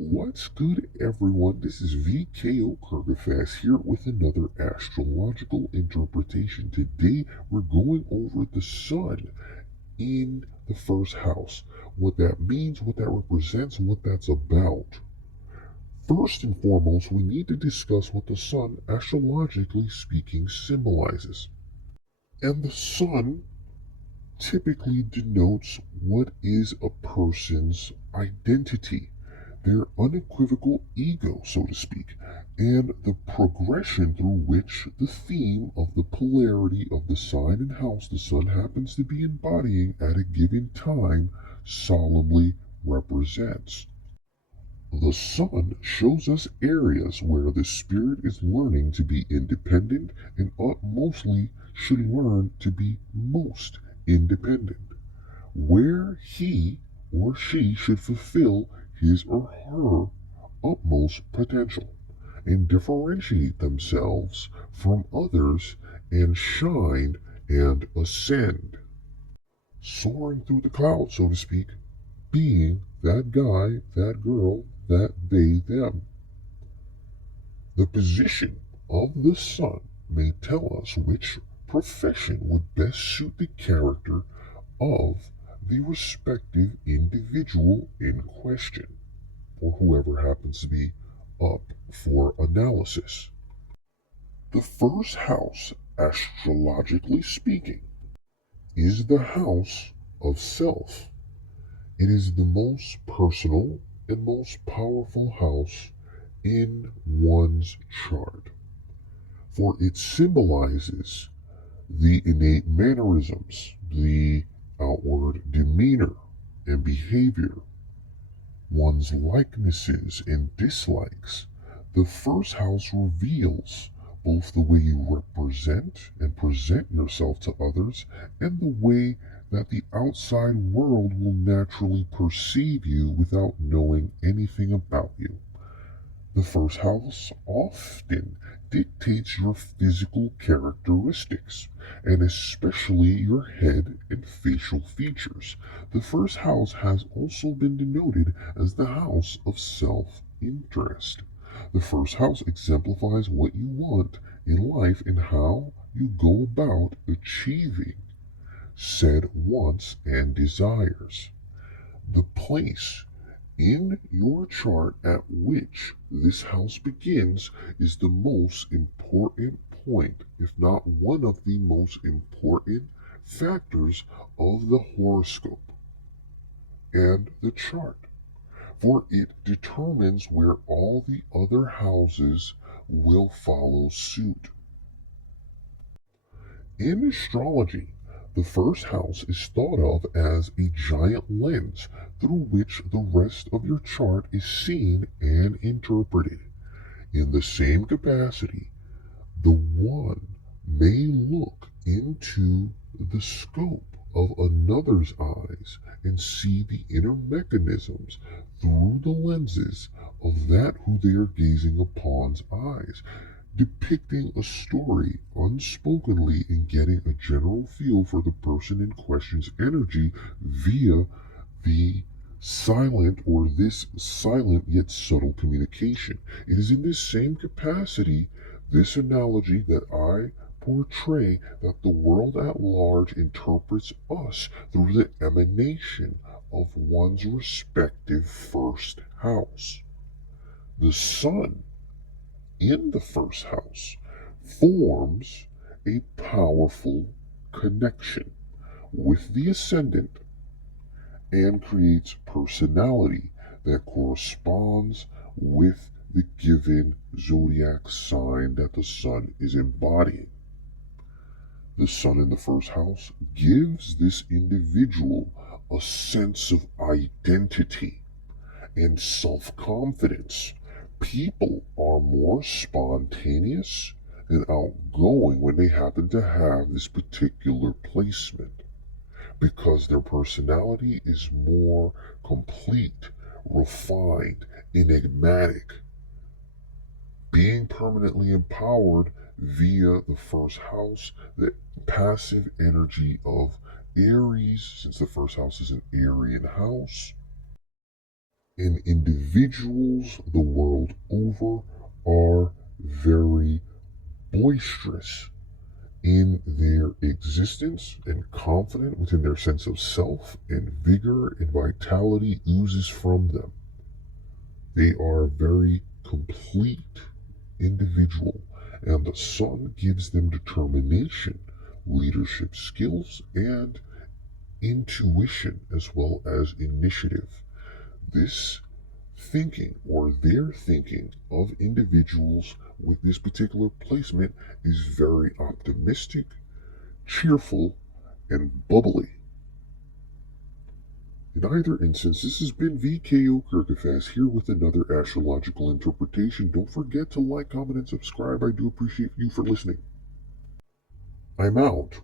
What's good, everyone? This is V.K.O. here with another astrological interpretation. Today, we're going over the sun in the first house, what that means, what that represents, what that's about. First and foremost, we need to discuss what the sun, astrologically speaking, symbolizes. And the sun typically denotes what is a person's identity, their unequivocal ego, so to speak, and the progression through which the theme of the polarity of the sign and house the sun happens to be embodying at a given time solemnly represents. The sun shows us areas where the spirit is learning to be independent and mostly should learn to be most independent, where he or she should fulfill his or her utmost potential and differentiate themselves from others and shine and ascend, soaring through the clouds, so to speak, being that guy, that girl, that they, them. The position of the sun may tell us which profession would best suit the character of the respective individual in question, or whoever happens to be up for analysis. The first house, astrologically speaking, is the house of self. It is the most personal and most powerful house in one's chart, for it symbolizes the innate mannerisms, the outward demeanor and behavior, one's likenesses and dislikes. The first house reveals both the way you represent and present yourself to others and the way that the outside world will naturally perceive you without knowing anything about you. The first house often dictates your physical characteristics, and especially your head and facial features. The first house has also been denoted as the house of self interest. The first house exemplifies what you want in life and how you go about achieving said wants and desires. The place in your chart at which this house begins is the most important point, if not one of the most important factors of the horoscope and the chart, for it determines where all the other houses will follow suit. In astrology, the first house is thought of as a giant lens through which the rest of your chart is seen and interpreted. In the same capacity, the one may look into the scope of another's eyes and see the inner mechanisms through the lenses of that who they are gazing upon's eyes, depicting a story unspokenly and getting a general feel for the person in question's energy via the silent or this silent yet subtle communication. It is in this same capacity, this analogy that I portray, that the world at large interprets us through the emanation of one's respective first house. The sun in the first house forms a powerful connection with the ascendant and creates personality that corresponds with the given zodiac sign that the sun is embodying. The sun in the first house gives this individual a sense of identity and self confidence. People are more spontaneous and outgoing when they happen to have this particular placement because their personality is more complete, refined, enigmatic, being permanently empowered via the first house, the passive energy of Aries, since the first house is an Aryan house, And individuals the world over are very boisterous in their existence and confident within their sense of self, and vigor and vitality oozes from them. They are very complete individual, and the sun gives them determination, leadership skills, and intuition as well as initiative. This thinking or their thinking of individuals with this particular placement is very optimistic, cheerful, and bubbly. In either instance, this has been V.K.O. Kirkafast here with another astrological interpretation. Don't forget to like, comment, and subscribe. I do appreciate you for listening. I'm out.